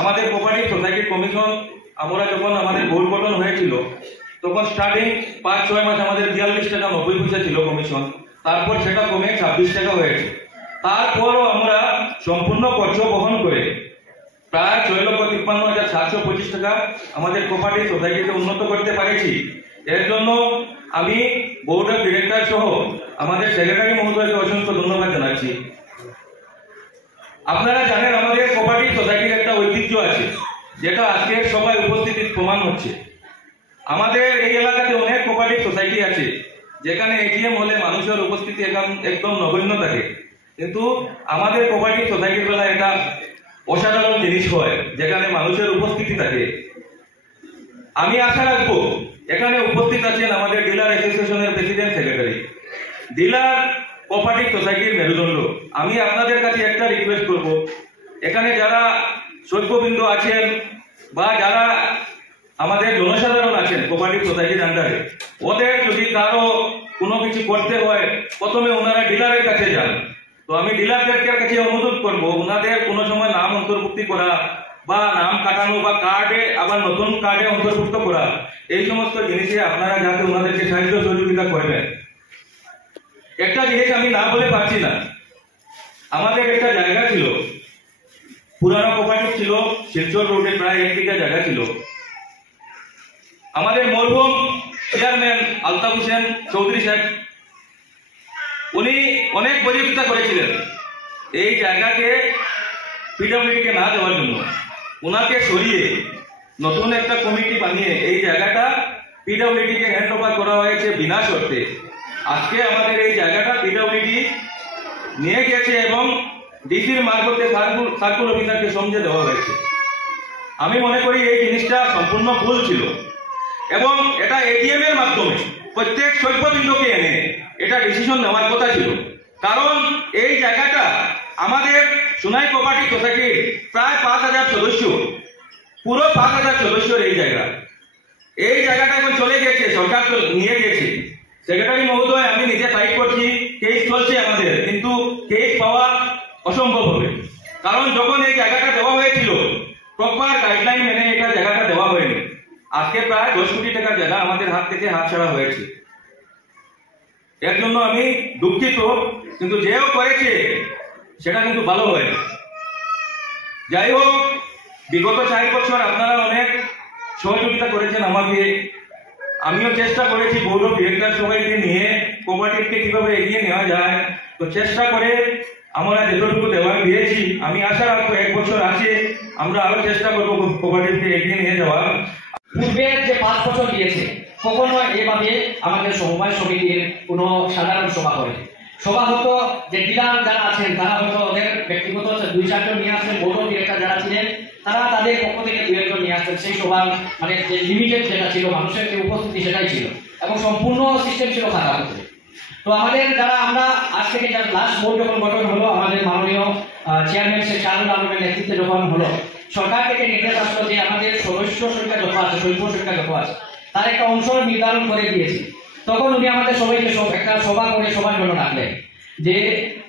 আমাদের cooperative society commission আমরা যখন আমাদের বোর্ড গঠন হয়েছিল তখন স্টার্টিং 5-6 মাস আমাদের 42 টাকা 90 পয়সা ছিল কমিশন, তারপর সেটা কমে 26 টাকা হয়েছে। তারপরও আমরা সম্পূর্ণ খরচ বহন করে প্রায় 6,53,725 টাকা আমাদের কোঅপারেটিভ সোসাইটিকে উন্নত করতে পেরেছি। এর জন্য আমি বোর্ড অফ ডিরেক্টর সহ আমাদের সেক্রেটারি মহোদয়কে অসংখ্য ধন্যবাদ জানাচ্ছি। আপনারা জানেন আমাদের কোঅপারেটিভ সোসাইটির একটা ঐতিহ্য আছে, যেটা আজকের সবাই উপস্থিতির প্রমাণ হচ্ছে। আমাদের এই এলাকাতে অনেক কোঅপারেটিভ সোসাইটি আছে যেখানে এটিএম হলে মানুষের উপস্থিতি একদম নগণ্য থাকে, কিন্তু আমাদের কোঅপারেটিভ সোসাইটির বেলা এটা অসাধারণ জিনিস হয় যেখানে মানুষের উপস্থিতি থাকে। আমি আশা রাখবো এখানে উপস্থিত আছেন আমাদের ডিলার অ্যাসোসিয়েশনের প্রেসিডেন্ট সেক্রেটারি, ডিলার কোঅপারেটিভ সোসাইটির মেরুদণ্ড। আমি আপনাদের কাছে একটা রিকোয়েস্ট করব, এখানে যারা সভ্যবৃন্দ আছেন বা যারা আমাদের জনসাধারণ আছেন কোঅপারেটিভ সোসাইটির আন্ডারে, ওদের যদি কারো কোনো কিছু করতে হয় প্রথমে ওনারা ডিলারের কাছে যান। তো আমি ডিলারদের কাছে অনুরোধ করব ওনাদের কোনো সময় নাম অন্তর্ভুক্তি করা বা নাম কাটানো বা কার্ডে আবার নতুন কার্ডে অন্তর্ভুক্ত করা, এই সমস্ত জিনিসে আপনারা যাতে ওনাদেরকে সাহায্য সহযোগিতা করবেন। একটা জিনিস আমি না বলে পারছি না, আমাদের একটা জায়গা ছিল, পুরানো কোঅপারেটিভ ছিল, শিলচর রোডে প্রায় 1 বিঘা জায়গা ছিল। আমাদের মরহুম চেয়ারম্যান আলতাফ হোসেন চৌধুরী সাহেব উনি অনেক প্রতিযোগিতা করেছিলেন এই জায়গাকে পিডব্লিউডিকে না দেওয়ার জন্য। ওনাকে সরিয়ে নতুন একটা কমিটি বানিয়ে এই জায়গাটা পিডব্লিউডিকে হ্যান্ড ওভার করা হয়েছে বিনা শর্তে। আজকে আমাদের এই জায়গাটা পিডব্লিউডি নিয়ে গেছে এবং ডিসির মারফতে সার্কুল অফিসারকে সমঝে দেওয়া হয়েছে। আমি মনে করি এই জিনিসটা সম্পূর্ণ ভুল ছিল এবং এটা এটিএম এর মাধ্যমে প্রত্যেক সভ্যবৃন্দকে এনে এটা ডিসিশন নেওয়ার কথা ছিল। কারণ এই জায়গাটা আমাদের সোনাই কোঅপারেটিভ সোসাইটির প্রায় 5,000 সদস্য, পুরো 5,000 সদস্যর এই জায়গাটা এখন চলে গেছে, সরকার নিয়ে গেছে। সেক্রেটারি মহোদয় আমি নিজে ফাইট করছি, কেস চলছে আমাদের, কিন্তু কেস পাওয়া অসম্ভব হবে। কারণ যখন এই জায়গাটা দেওয়া হয়েছিল প্রপার গাইডলাইন মেনে এটা জায়গাটা দেওয়া হয়নি। আজকে প্রায় 10 কোটি টাকার জায়গা আমাদের হাত থেকে হাতছাড়া হয়েছে। এর জন্য আমি দুঃখিত, কিন্তু যেও করেছে সেটা কিন্তু ভালো হয়নি। যাই হোক, বিগত 4 বছর আপনারা অনেক সহযোগিতা করেছেন আমাকে। আমিও চেষ্টা করেছি বোর্ড অফ ডিরেক্টর সবাইকে নিয়ে কোঅপারেটিভকে কিভাবে এগিয়ে নেওয়া যায়, তো চেষ্টা করে আমরা যেটুকু দেওয়া দিয়েছি। আমি আশা রাখবো 1 বছর আছে, আমরা আরো চেষ্টা করবো কোঅপারেটিভকে এগিয়ে নিয়ে যাওয়ার। পূর্বে যে 5 বছর দিয়েছে কখনো এভাবে আমাদের সমবায় সমিতির কোনো সাধারণ সভা করে সভা হতো, যে ডিলার যারা আছেন তারা হয়তো ওদের ব্যক্তিগত 2-4 জন নিয়ে আসছেন, বোর্ড অফ ডিরেক্টর যারা ছিলেন তারা তাদের পক্ষ থেকে 2-1 জন নিয়ে আসছেন। সেই সভা মানে যে লিমিটেড যেটা ছিল, মানুষের যে উপস্থিতি সেটাই ছিল এবং সম্পূর্ণ সিস্টেম ছিল খারাপ হচ্ছে। তো আমাদের যারা আমরা আজ থেকে লাস্ট বোর্ড যখন গঠন হলো, আমাদের মাননীয় চেয়ারম্যান শেখ শাহরুল আলমের নেতৃত্বে যখন হলো, সরকার থেকে নির্দেশ আসলো যে আমাদের সদস্য সংখ্যা যত আছে, সভ্য সংখ্যা যত আছে তার একটা অংশ নির্ধারণ করে দিয়েছে। তখন উনি আমাদের সবাইকে একটা সভা করে সবার জন্য ডাকলেন যে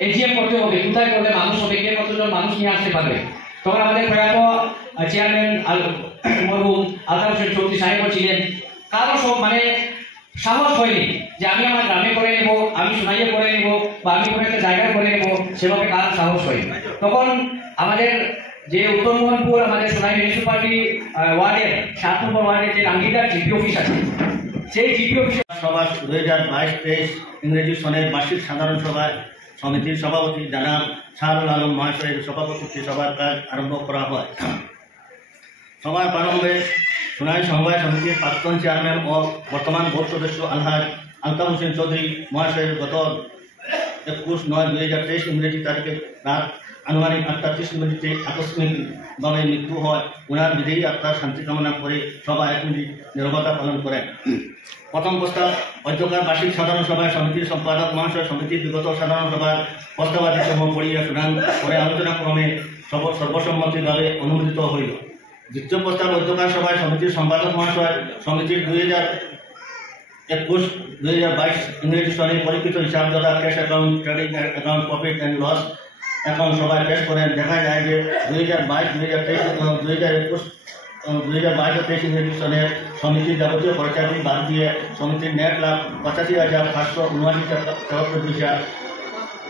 এজিএম করতে হবে, কোথায় করলে মানুষ হবে, কে কতজন মানুষ নিয়ে আসতে পারবে। তখন আমাদের প্রয়াত চেয়ারম্যান মরহুম আলতাফ হোসেন চৌধুরী সাহেব ছিলেন। কারো সব মানে সাহস হয়নি যে আমি আমার গ্রামে করে নেব, আমি সোনাইয়ে করে নেব বা আমি কোনো একটা জায়গায় করে নেব, সেভাবে কারো সাহস হয়নি। তখন আমাদের যে উত্তর মোহনপুর আমাদের সোনাই মিউনিসিপালিটি ওয়ার্ডের 7 নম্বর ওয়ার্ডের যে রাঙ্গিদার জিপি অফিস আছে, সেই জিপি অফিসে সভা 2022-23 ইংরেজি সনের বার্ষিক সাধারণ সভায় সমিতির সভাপতি জানাব শাহরুল আলম মহাশয়ের সভাপতিত্বে সভার কাজ আরম্ভ করা হয়। সভার প্রারম্ভে সোনাই সমবায় সমিতির প্রাক্তন চেয়ারম্যান ও বর্তমান বোর্ড সদস্য আলহাজ আলতাফ হোসেন চৌধুরী মহাশয়ের গত 21/9/2023 ইংরেজি তারিখে রাত আনুমানিক 8:30 আকস্মিকভাবে মৃত্যু হয়। ওনার বিদেয়ী আত্মার শান্তি কামনা করে সভা 1 মিনিট নীরবতা পালন করেন। প্রথম প্রস্তাব, অধ্যক্ষার বার্ষিক সাধারণ সভায় সমিতির সম্পাদক মহাশয় সমিতির বিগত সাধারণ সভার প্রস্তাবাদি সমূহ পড়িয়া শুনান করে আলোচনা ক্রমে সর্বসম্মতিভাবে অনুমোদিত হইল। দ্বিতীয় প্রস্তাব, অধ্যক্ষার সভায় সমিতির সম্পাদক মহাশয় সমিতির 2021-2022 ইংরেজি সনে পরীক্ষিত হিসাব দ্বারা cash account, trading account, profit and loss এখন সবাই পেশ করেন। দেখা যায় যে 2022-2023 নির্বাচনের সমিতির যাবতীয় খরচাটি বাদ দিয়ে সমিতির নেট লাভ 85,579 পয়সা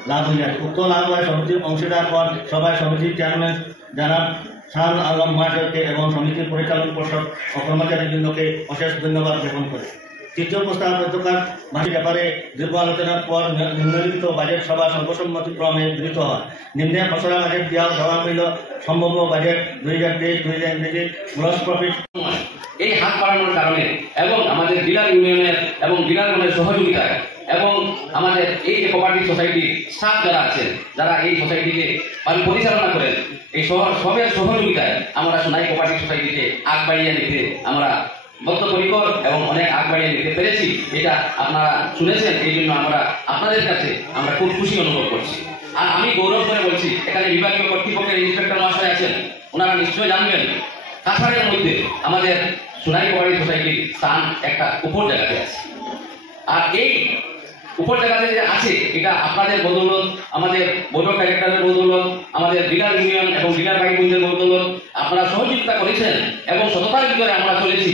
লাভ হয়ে যায়। উক্ত লাভ হয় সমিতির অংশীদার পদ সভায় সমিতির চেয়ারম্যান জানাব শাহ আলম মহাশয়কে এবং সমিতির পরিচালন পর্ষদ ও কর্মচারীবৃন্দকে অশেষ ধন্যবাদ জ্ঞাপন করে। তৃতীয় প্রস্তাব অধ্যক্ষার বাজেট ব্যাপারে দীর্ঘ আলোচনার পর নিম্নলিখিত বাজেট সভা সর্বসম্মতিক্রমে গৃহীত হয়। নিম্নে খসড়া বাজেট দেওয়া হইল সম্ভাব্য বাজেট 2023-2024 গ্রস প্রফিট। এই হাত বাড়ানোর কারণে এবং আমাদের ডিলার ইউনিয়নের এবং ডিলারগণের সহযোগিতায় এবং আমাদের এই যে কোঅপারেটিভ সোসাইটির স্টাফ যারা আছেন, যারা এই সোসাইটিকে পরিচালনা করেন, এই সবের সহযোগিতায় আমরা সোনাই কোঅপারেটিভ সোসাইটিকে আগ বাড়িয়ে নিতে আমরা বদ্ধপরিকর এবং অনেক আগ বাড়িয়ে নিতে পেরেছি। এটা আপনারা শুনেছেন, এই জন্য আমরা আপনাদের কাছে আমরা খুব খুশি অনুভব করছি। আর আমি গৌরব করে বলছি, এখানে বিভাগীয় কর্তৃপক্ষের ইন্সপেক্টর মহাশয় আছেন, ওনারা নিশ্চয়ই জানবেন কাছাড়ের মধ্যে আমাদের সোনাই কোঅপারেটিভ সোসাইটির স্থান একটা উপর জায়গাতে আছে। আর এই উপর জায়গাতে যে আছে এটা আপনাদের বদৌলত, আমাদের বোর্ড অফ ডাইরেক্টরের বদৌলত, আমাদের ডিলার ইউনিয়ন এবং ডিলার ভাই বোনদের বদৌলত আপনারা সহযোগিতা করেছেন এবং সততার ভিতরে আমরা চলেছি।